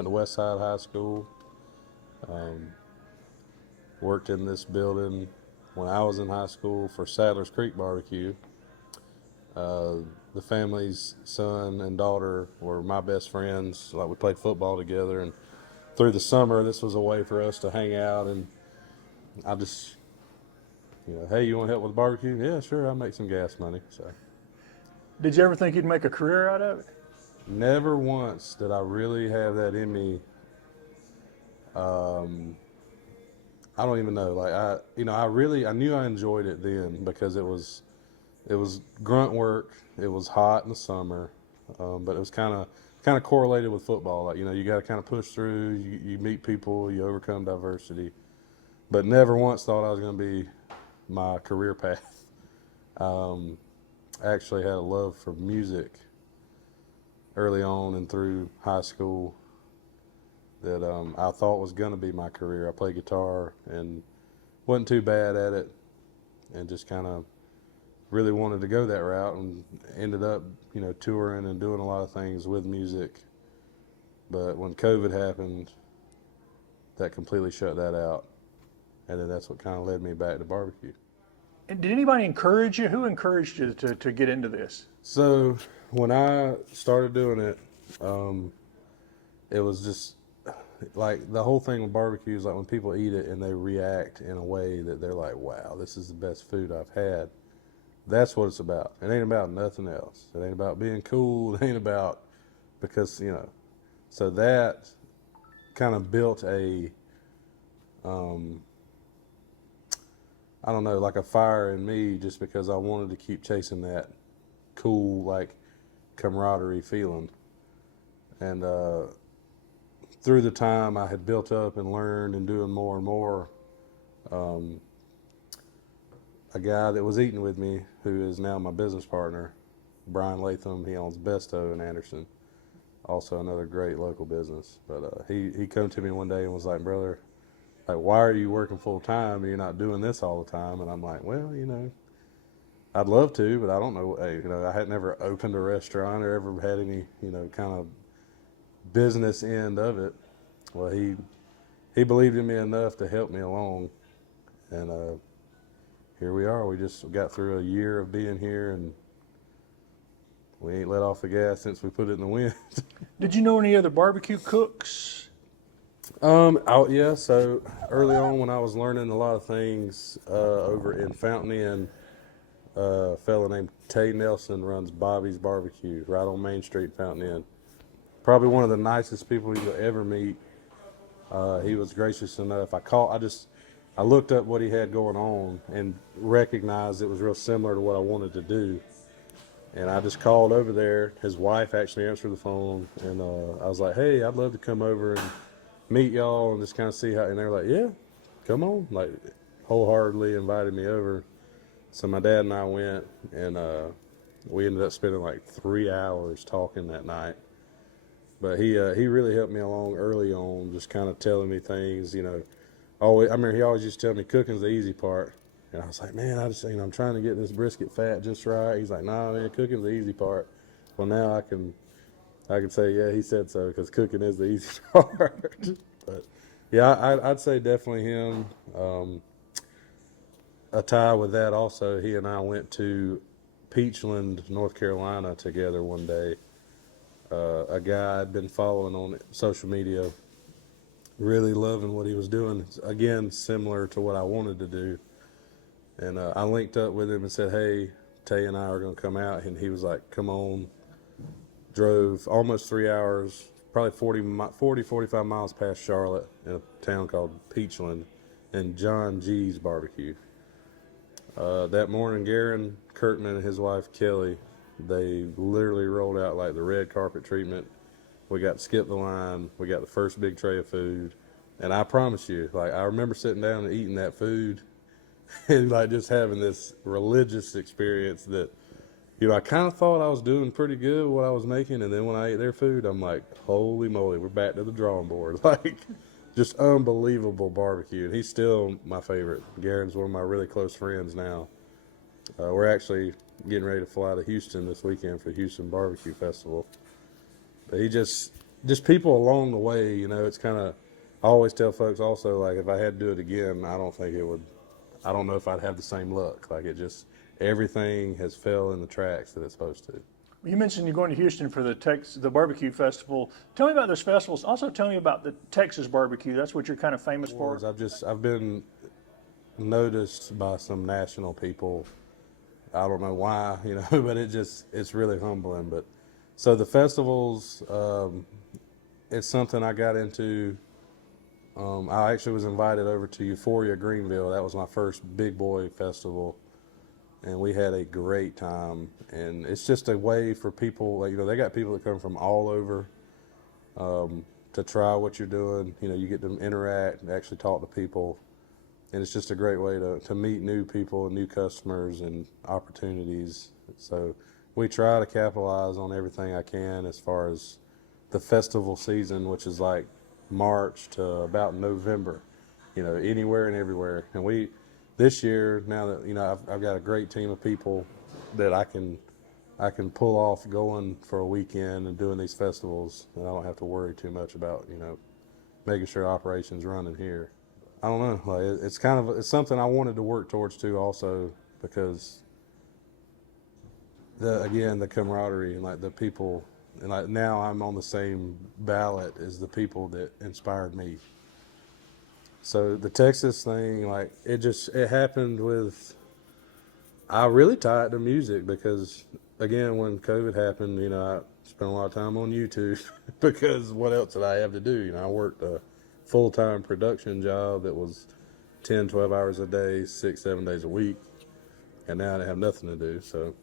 went to Westside High School. Worked in this building when I was in high school for Sadlers Creek BBQ. The family's son and daughter were my best friends. Like, we played football together, and through the summer, this was a way for us to hang out. And I just, hey, you want to help with the barbecue? Yeah, sure, I'll make some gas money. So, Did you ever think you'd make a career out of it? never once did I really have that in me. I don't even know. Like, I knew I enjoyed it then because it was grunt work. It was hot in the summer, but it was kind of correlated with football. Like, you got to kind of push through. You meet people. You overcome diversity. But never once thought I was going to be my career path. I actually had a love for music early on and through high school that I thought was going to be my career. I played guitar and wasn't too bad at it, and just kind of really wanted to go that route, and ended up, touring and doing a lot of things with music. But when COVID happened, that completely shut that out. And then that's what kind of led me back to barbecue. And did anybody encourage you? Who encouraged you to get into this? So when I started doing it, it was just like the whole thing with barbecue is like when people eat it and they react in a way that they're like, wow, this is the best food I've had. That's what it's about. It ain't about nothing else. It ain't about being cool. It ain't about, because, so that kind of built a, I don't know, like a fire in me, just because I wanted to keep chasing that cool, like, camaraderie feeling. And through the time I had built up and learned and doing more and more, a guy that was eating with me, who is now my business partner, Brian Latham, he owns Besto in Anderson, also another great local business. But he came to me one day and was like, brother, like, why are you working full time and you're not doing this all the time? And I'm like, well, I'd love to, but I don't know. Hey, I had never opened a restaurant or ever had any, kind of business end of it. Well, he believed in me enough to help me along, and here we are. We just got through a year of being here, and we ain't let off the gas since we put it in the wind. Did you know any other barbecue cooks? Yeah, so early on when I was learning a lot of things over in Fountain Inn, a fella named Tay Nelson runs Bobby's Barbecue right on Main Street, Fountain Inn. Probably one of the nicest people you'll ever meet. He was gracious enough. I looked up what he had going on and recognized it was real similar to what I wanted to do. And I just called over there. His wife actually answered the phone, and I was like, hey, I'd love to come over and meet y'all and just kind of see how. And they're like, yeah, come on. Like, wholeheartedly invited me over. So my dad and I went, and we ended up spending like 3 hours talking that night. But he really helped me along early on, just kind of telling me things, I remember he always used to tell me cooking's the easy part. And I was like, man, I'm trying to get this brisket fat just right. He's like, nah, man, cooking's the easy part. Well, now I can say, yeah, he said so, because cooking is the easy part. But yeah, I'd say definitely him. A tie with that also, he and I went to Peachland, North Carolina together one day. A guy I'd been following on social media, really loving what he was doing. Again, similar to what I wanted to do. And I linked up with him and said, hey, Tay and I are going to come out. And he was like, come on. Drove almost 3 hours, probably 45 miles past Charlotte, in a town called Peachland, and John G's Barbecue. That morning, Garen Kirkman and his wife, Kelly, they literally rolled out like the red carpet treatment. We got to skip the line. We got the first big tray of food. And I promise you, like, I remember sitting down and eating that food and like just having this religious experience that, I kind of thought I was doing pretty good with what I was making. And then when I ate their food, I'm like, holy moly, we're back to the drawing board. Like, just unbelievable barbecue. And he's still my favorite. Garen's one of my really close friends now. We're actually getting ready to fly to Houston this weekend for the Houston BBQ Festival. But just people along the way, it's kind of, I always tell folks also, like, if I had to do it again, I don't know if I'd have the same luck. Like, everything has fell in the tracks that it's supposed to. You mentioned you're going to Houston for the barbecue festival. Tell me about those festivals. Also, tell me about the Texas barbecue. That's what you're kind of famous for. I've been noticed by some national people. I don't know why, but it's really humbling. But so the festivals, it's something I got into. I actually was invited over to Euphoria Greenville. That was my first big boy festival, and we had a great time. And it's just a way for people, like, they got people that come from all over to try what you're doing. You get to interact and actually talk to people, and it's just a great way to meet new people and new customers and opportunities. So we try to capitalize on everything I can as far as the festival season, which is like March to about November, anywhere and everywhere. And this year, now that, I've got a great team of people that I can pull off going for a weekend and doing these festivals, and I don't have to worry too much about, making sure operations running here. I don't know, like, it's something I wanted to work towards too also, because the camaraderie and like the people. And like now I'm on the same ballot as the people that inspired me. So the Texas thing, like it happened I really tie it to music because, again, when COVID happened, I spent a lot of time on YouTube because what else did I have to do? I worked a full-time production job that was 10, 12 hours a day, 6, 7 days a week. And now I have nothing to do. So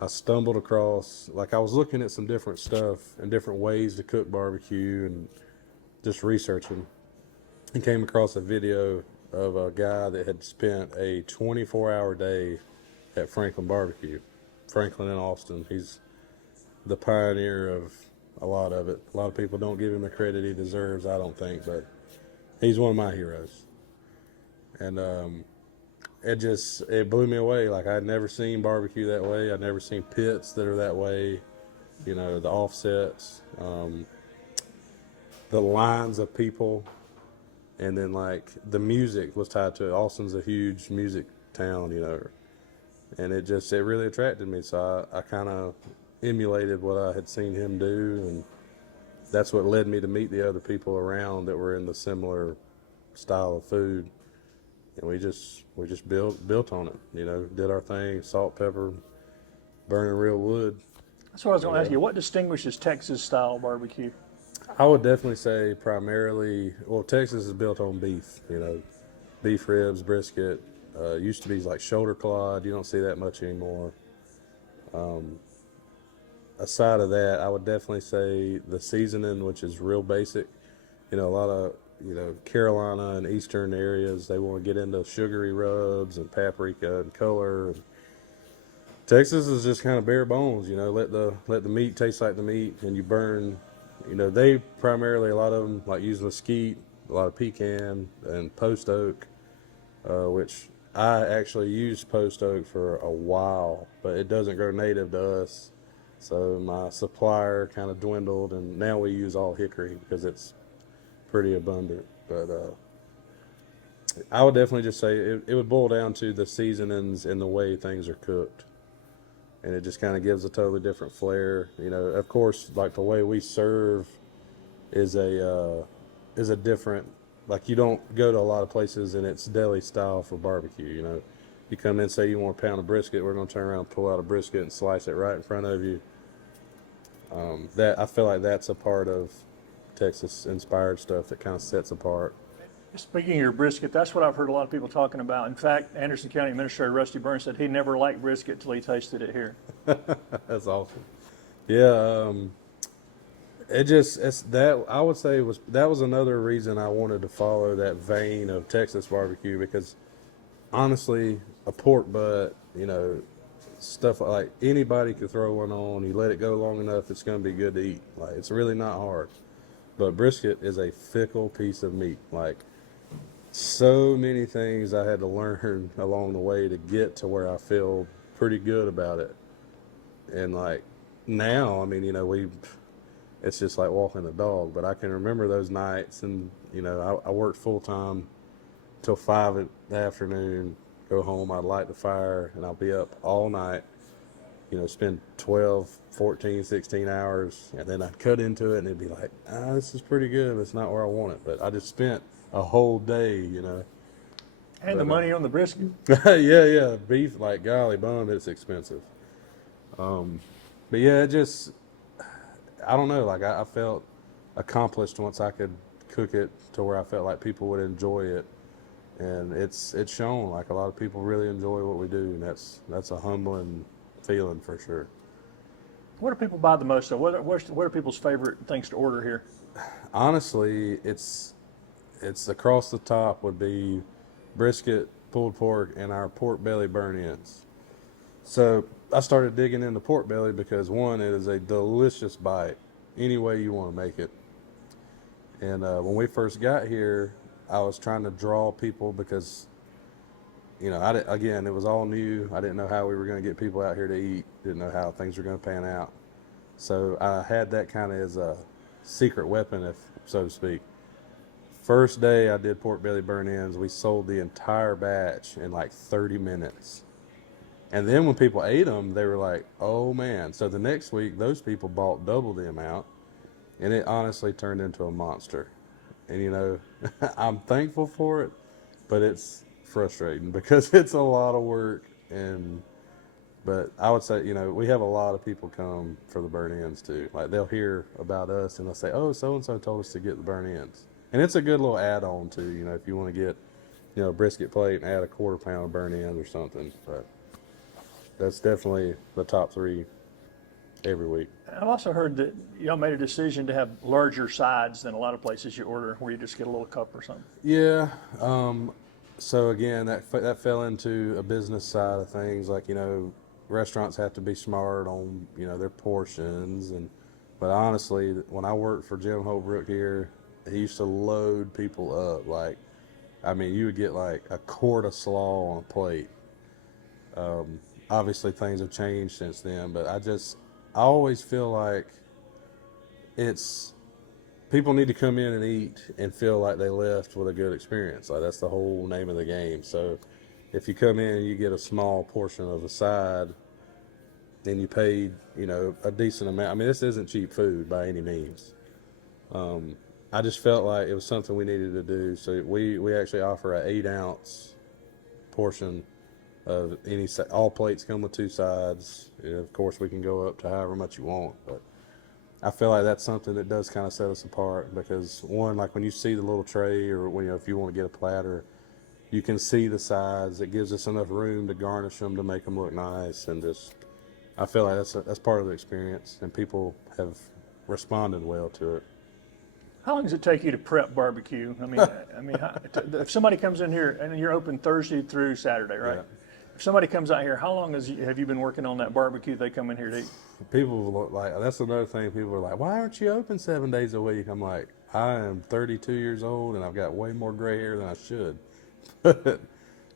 I stumbled across, like I was looking at some different stuff and different ways to cook barbecue and just researching, and came across a video of a guy that had spent a 24-hour day at Franklin Barbecue, Franklin in Austin. He's the pioneer of a lot of it. A lot of people don't give him the credit he deserves, I don't think, but he's one of my heroes. And it blew me away. Like, I'd never seen barbecue that way. I'd never seen pits that are that way. The offsets, the lines of people, and then like the music was tied to it. Austin's a huge music town, and it really attracted me. So I kind of emulated what I had seen him do, and that's what led me to meet the other people around that were in the similar style of food. And we just built on it, did our thing, salt, pepper, burning real wood. That's what I was going to ask you. What distinguishes Texas style barbecue? I would definitely say primarily, Texas is built on beef, beef ribs, brisket. Used to be like shoulder clod. You don't see that much anymore. Aside of that, I would definitely say the seasoning, which is real basic. A lot of, Carolina and eastern areas, they want to get into sugary rubs and paprika and color. And Texas is just kind of bare bones, let the meat taste like the meat, and you burn. They primarily, a lot of them like use mesquite, a lot of pecan and post oak, which I actually used post oak for a while, but it doesn't grow native to us. So my supplier kind of dwindled, and now we use all hickory because it's pretty abundant. But I would definitely just say it would boil down to the seasonings and the way things are cooked. And it just kind of gives a totally different flair. Of course, like the way we serve is a different, like you don't go to a lot of places and it's deli style for barbecue. You come in, say you want a pound of brisket, we're going to turn around, pull out a brisket and slice it right in front of you. That I feel like that's a part of Texas inspired stuff that kind of sets apart. Speaking of your brisket, that's what I've heard a lot of people talking about. In fact, Anderson County Administrator Rusty Burns said he never liked brisket till he tasted it here. That's awesome. Yeah, I would say that was another reason I wanted to follow that vein of Texas barbecue, because honestly, a pork butt, stuff like anybody could throw one on. You let it go long enough, it's going to be good to eat. Like, it's really not hard. But brisket is a fickle piece of meat. Like, so many things I had to learn along the way to get to where I feel pretty good about it. And like now, I mean, it's just like walking a dog. But I can remember those nights, and I worked full time till 5 in the afternoon. Go home, I'd light the fire, and I'll be up all night. Spend 12, 14, 16 hours, and then I'd cut into it, and it'd be like, this is pretty good, but it's not where I want it. But I just spent a whole day, And the money on the brisket. yeah, beef, like, golly bum, it's expensive. But yeah, I don't know, like, I felt accomplished once I could cook it to where I felt like people would enjoy it. And it's shown, like, a lot of people really enjoy what we do, and that's a humbling feeling for sure. What do people buy the most of? What are people's favorite things to order here? Honestly, it's across the top would be brisket, pulled pork, and our pork belly burn-ins. So I started digging into pork belly because, one, it is a delicious bite any way you want to make it. And when we first got here, I was trying to draw people because, again, it was all new. I didn't know how we were going to get people out here to eat. Didn't know how things were going to pan out. So I had that kind of as a secret weapon, if so to speak. First day I did pork belly burn-ins, we sold the entire batch in like 30 minutes. And then when people ate them, they were like, oh man. So the next week, those people bought double the amount, and it honestly turned into a monster. And I'm thankful for it, but it's frustrating because it's a lot of work. But I would say, we have a lot of people come for the burn-ins too. Like, they'll hear about us and they'll say, oh, so-and-so told us to get the burn-ins. And it's a good little add-on too, if you want to get, a brisket plate and add a 1/4 pound of burn-ins or something. But that's definitely the top 3 every week. I've also heard that y'all made a decision to have larger sides than a lot of places you order, where you just get a little cup or something. Yeah. So again, that fell into a business side of things. Like, restaurants have to be smart on, their portions. But honestly, when I worked for Jim Holbrook here, he used to load people up. Like, you would get like a quart of slaw on a plate. Obviously things have changed since then, but I always feel like people need to come in and eat and feel like they left with a good experience. Like, that's the whole name of the game. So if you come in and you get a small portion of a side and you paid, a decent amount. This isn't cheap food by any means. I just felt like it was something we needed to do. So we actually offer an 8-ounce portion of all plates come with 2 sides. Of course, we can go up to however much you want, but I feel like that's something that does kind of set us apart because, one, like when you see the little tray, or if you want to get a platter, you can see the sides. It gives us enough room to garnish them to make them look nice, and I feel like that's part of the experience, and people have responded well to it. How long does it take you to prep barbecue? If somebody comes in here, and you're open Thursday through Saturday, right? Yeah. If somebody comes out here, how long have you been working on that barbecue they come in here to eat? People like, that's another thing. People are like, why aren't you open 7 days a week? I'm like, I am 32 years old and I've got way more gray hair than I should.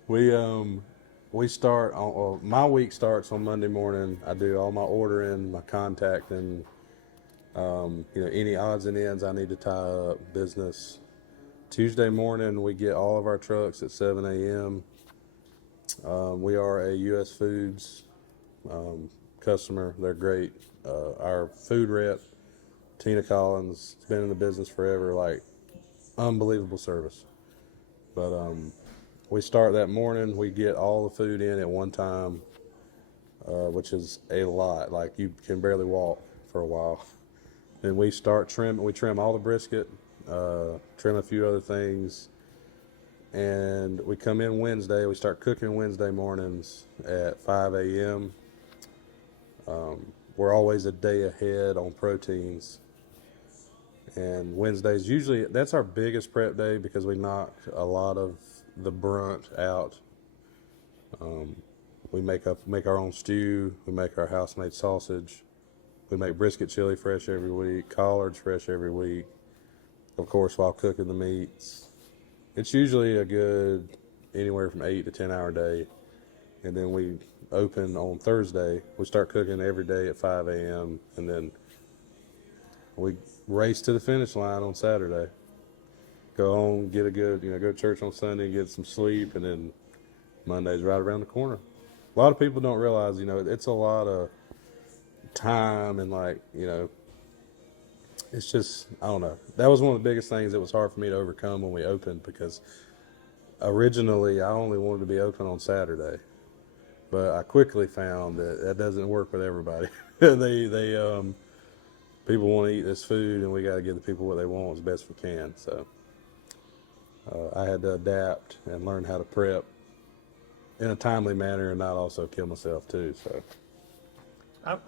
We start on, well, my week starts on Monday morning. I do all my ordering, my contacting, any odds and ends I need to tie up, business. Tuesday morning, we get all of our trucks at 7 a.m. We are a U.S. Foods customer. They're great. Our food rep, Tina Collins, has been in the business forever, like, unbelievable service. But we start that morning. We get all the food in at one time, which is a lot. Like, you can barely walk for a while. Then we start trimming. We trim all the brisket, trim a few other things. And we come in Wednesday. We start cooking Wednesday mornings at 5 a.m. We're always a day ahead on proteins. And Wednesdays, usually, that's our biggest prep day because we knock a lot of the brunt out. We make our own stew. We make our house-made sausage. We make brisket chili fresh every week, collards fresh every week, of course, while cooking the meats. It's usually a good anywhere from 8 to 10 hour day. And then we open on Thursday. We start cooking every day at 5 a.m. And then we race to the finish line on Saturday. Go home, get a good, go to church on Sunday, get some sleep, and then Monday's right around the corner. A lot of people don't realize, it's a lot of time and it's just, I don't know. That was one of the biggest things that was hard for me to overcome when we opened, because originally I only wanted to be open on Saturday, but I quickly found that doesn't work with everybody. People want to eat this food, and we got to give the people what they want as best we can. So I had to adapt and learn how to prep in a timely manner and not also kill myself too. So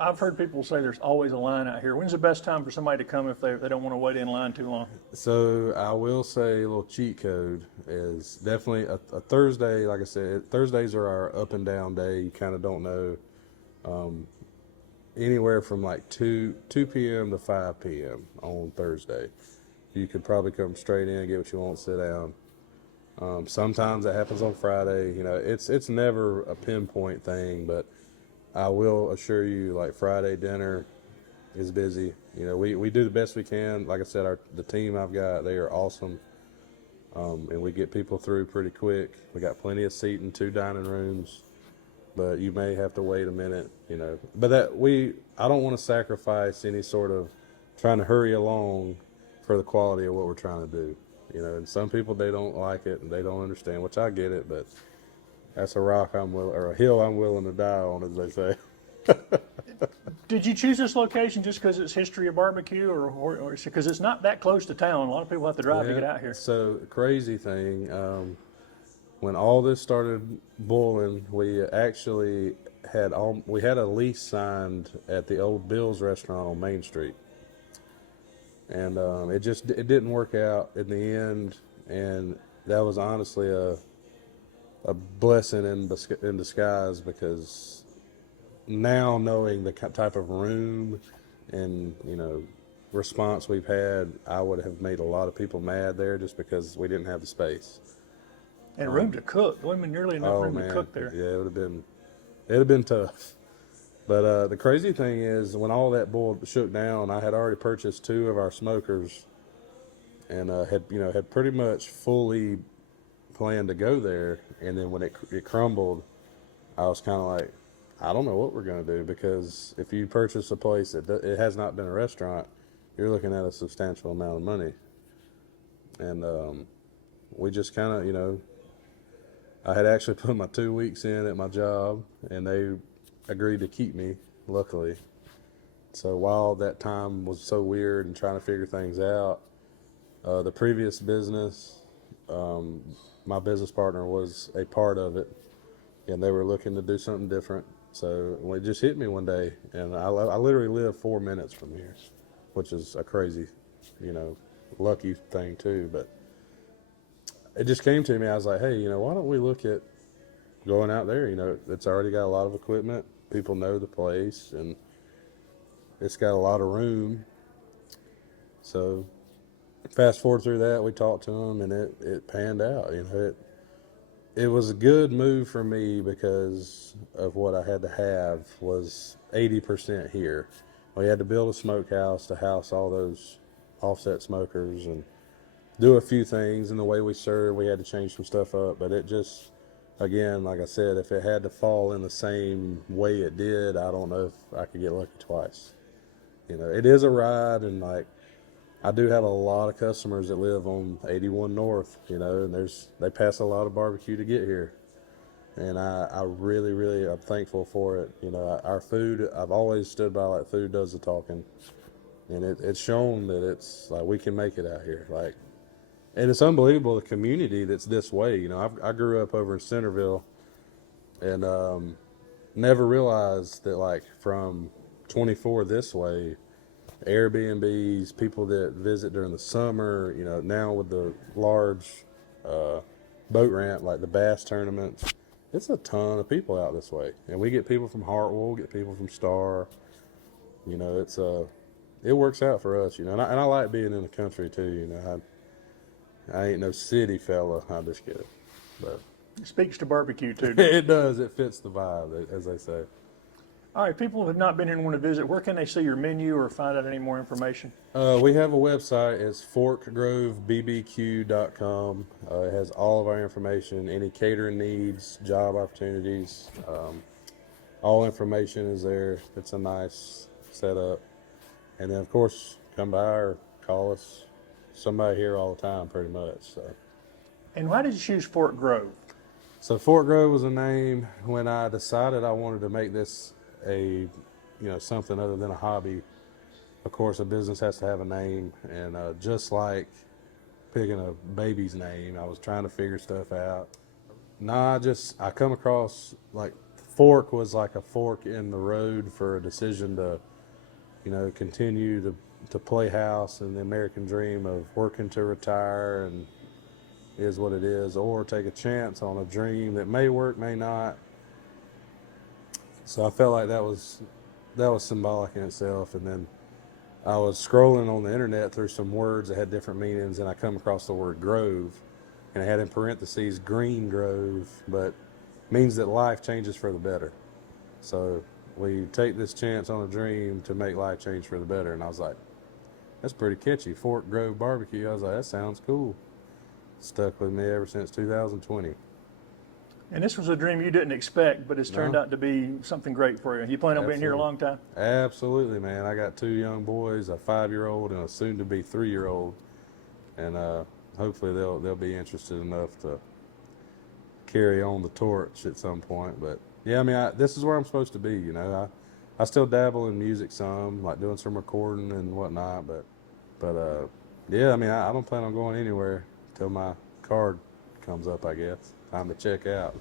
I've heard people say there's always a line out here. When's the best time for somebody to come if they don't want to wait in line too long? So I will say a little cheat code is definitely a Thursday. Like I said, Thursdays are our up and down day. You kind of don't know. Anywhere from like 2 p.m. to 5 p.m. on Thursday. You could probably come straight in, get what you want, sit down. Sometimes that happens on Friday. It's never a pinpoint thing, but I will assure you, like, Friday dinner is busy. We do the best we can. Like I said, the team I've got, they are awesome. And we get people through pretty quick. We got plenty of seating, 2 dining rooms. But you may have to wait a minute, But I don't want to sacrifice any sort of trying to hurry along for the quality of what we're trying to do, And some people, they don't like it and they don't understand, which I get it, but that's a hill I'm willing to die on, as they say. Did you choose this location just because it's history of barbecue, or because it's not that close to town? A lot of people have to drive to get out here. So, crazy thing. When all this started boiling, we actually had a lease signed at the old Bill's restaurant on Main Street, and it didn't work out in the end, and that was honestly a blessing in disguise, because now knowing the type of room and response we've had, I would have made a lot of people mad there just because we didn't have the space. And room to cook. Nearly enough room to cook there. Yeah, it'd have been tough. But the crazy thing is, when all that shook down, I had already purchased 2 of our smokers, and had pretty much fully planned to go there. And then when it crumbled, I was kind of like, I don't know what we're going to do, because if you purchase a place that it has not been a restaurant, you're looking at a substantial amount of money. And we just kind of, I had actually put my 2 weeks in at my job, and they agreed to keep me, luckily. So while that time was so weird and trying to figure things out, the previous business, my business partner was a part of it, and they were looking to do something different. So it just hit me one day, and I literally live 4 minutes from here, which is a crazy, lucky thing too. But it just came to me. I was like, hey, why don't we look at going out there? It's already got a lot of equipment. People know the place, and it's got a lot of room. So fast forward through that, we talked to them, and it panned out. It was a good move for me because of what I had to have was 80% here. We had to build a smokehouse to house all those offset smokers and do a few things in the way we serve. We had to change some stuff up, but it just, again, like I said, if it had to fall in the same way it did, I don't know if I could get lucky twice. It is a ride, and I do have a lot of customers that live on 81 North, and they pass a lot of barbecue to get here. And I really, really, I'm thankful for it. Our food, I've always stood by food does the talking. And it's shown that it's we can make it out here. And it's unbelievable, the community that's this way. I grew up over in Centerville, and never realized that from 24 this way, Airbnbs, people that visit during the summer, now with the large boat ramp, like the bass tournaments, it's a ton of people out this way. And we get people from Hartwell, get people from Star. It works out for us, and I like being in the country too. I ain't no city fella. I'm just kidding. But it speaks to barbecue too. it does. It fits the vibe, as they say. All right, people who have not been here and want to visit, where can they see your menu or find out any more information? We have a website. It's forkgrovebbq.com. It has all of our information, any catering needs, job opportunities. All information is there. It's a nice setup. And then, of course, come by or call us. Somebody here all the time, pretty much. So. And why did you choose Fork Grove? So Fork Grove was a name when I decided I wanted to make this something other than a hobby. Of course, a business has to have a name, and just like picking a baby's name, I was trying to figure stuff out. I come across like fork was like a fork in the road for a decision to, continue to play house and the American dream of working to retire and is what it is, or take a chance on a dream that may work, may not. So I felt like that was symbolic in itself. And then I was scrolling on the internet through some words that had different meanings, and I come across the word grove, and it had in parentheses green grove, but means that life changes for the better. So we take this chance on a dream to make life change for the better. And I was like, that's pretty catchy. Fork Grove BBQ. I was like, that sounds cool. Stuck with me ever since 2020. And this was a dream you didn't expect, but it's turned out to be something great for you. You plan on being here a long time? Absolutely, man. I got 2 young boys, a 5-year-old and a soon-to-be 3-year-old, and hopefully they'll be interested enough to carry on the torch at some point. But yeah, I mean, this is where I'm supposed to be. I still dabble in music some, like doing some recording and whatnot. But yeah, I mean, I don't plan on going anywhere till my card comes up, I guess. Time to check out.